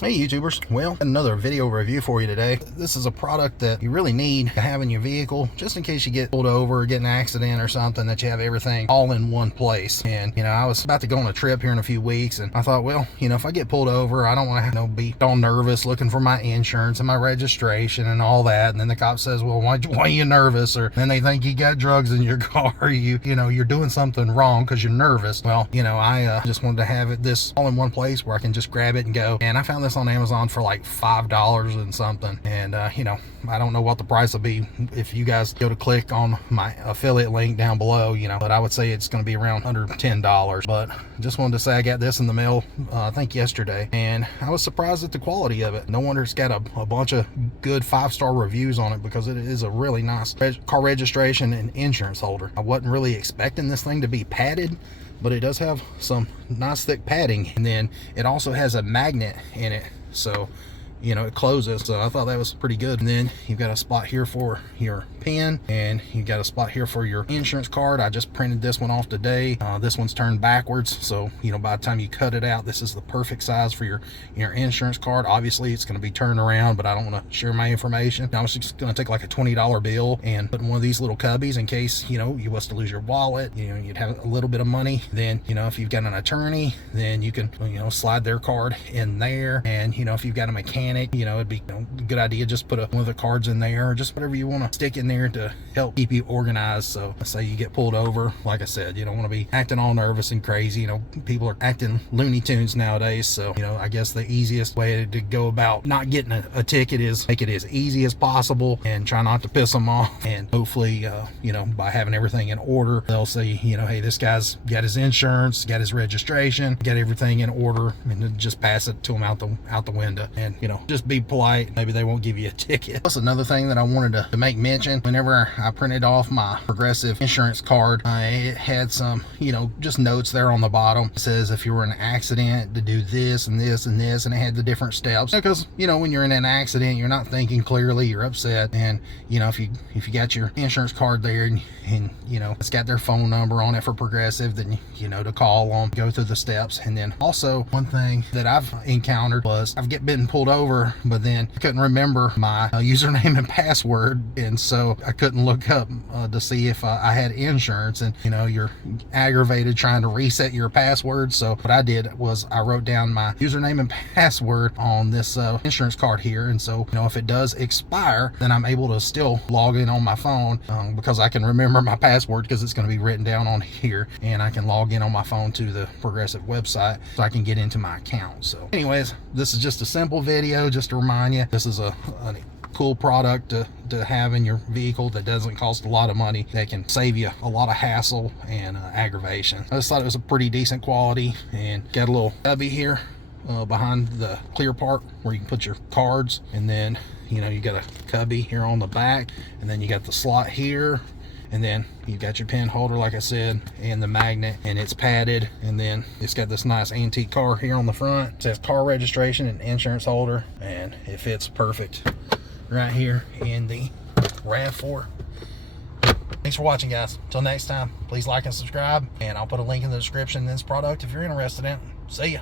Hey YouTubers, well, another video review for you today. This is a product that you really need to have in your vehicle just in case you get pulled over or get an accident or something, that you have everything all in one place. And I was about to go on a trip here in a few weeks, and I thought, well, if I get pulled over, I don't want to be all nervous looking for my insurance and my registration and all that. And then the cop says, well, why are you nervous? Or then they think you got drugs in your car. You're doing something wrong because you're nervous. Well, I just wanted to have this all in one place where I can just grab it and go. And I found this on Amazon for like $5 and something. And I don't know what the price will be if you guys go to click on my affiliate link down below, but I would say it's going to be around under $10. But just wanted to say I got this in the mail I think yesterday, and I was surprised at the quality of it. No wonder it's got a bunch of good 5-star reviews on it, because it is a really nice car registration and insurance holder. I wasn't really expecting this thing to be padded, but it does have some nice thick padding, and then it also has a magnet in it, so it closes. So I thought that was pretty good. And then you've got a spot here for your pen, and you've got a spot here for your insurance card. I just printed this one off today. This one's turned backwards, so by the time you cut it out, this is the perfect size for your insurance card. Obviously it's going to be turned around, but I don't want to share my information. I was just going to take like a $20 bill and put in one of these little cubbies in case you was to lose your wallet. You'd have a little bit of money. Then if you've got an attorney, then you can slide their card in there. And if you've got a mechanic, it'd be a good idea just put one of the cards in there, or just whatever you want to stick in there to help keep you organized. So let's say you get pulled over, like I said, you don't want to be acting all nervous and crazy. People are acting Looney Tunes nowadays. So I guess the easiest way to go about not getting a ticket is make it as easy as possible and try not to piss them off. And hopefully by having everything in order, they'll say, hey, this guy's got his insurance, got his registration, got everything in order, and then just pass it to him out the window. And just be polite. Maybe they won't give you a ticket. That's another thing that I wanted to make mention. Whenever I printed off my Progressive insurance card, it had some just notes there on the bottom. It says if you were in an accident, to do this and this and this, and it had the different steps, because when you're in an accident, you're not thinking clearly, you're upset. And if you got your insurance card there, and it's got their phone number on it for Progressive, then to call them, go through the steps. And then also, one thing that I've encountered was I've been pulled over, but then I couldn't remember my username and password, and so I couldn't look up to see if I had insurance. And you're aggravated trying to reset your password. So what I did was I wrote down my username and password on this insurance card here, and so if it does expire, then I'm able to still log in on my phone, because I can remember my password, because it's going to be written down on here, and I can log in on my phone to the Progressive website so I can get into my account. So anyways, this is just a simple video just to remind you, this is a cool product to have in your vehicle that doesn't cost a lot of money, that can save you a lot of hassle and aggravation. I just thought it was a pretty decent quality, and got a little cubby here behind the clear part where you can put your cards. And then you got a cubby here on the back, and then you got the slot here, and then you got your pen holder, like I said, and the magnet, and it's padded. And then it's got this nice antique car here on the front. It says car registration and insurance holder, and it fits perfect right here in the RAV4. Thanks for watching, guys. Until next time, please like and subscribe, and I'll put a link in the description of this product if you're interested in it. See ya.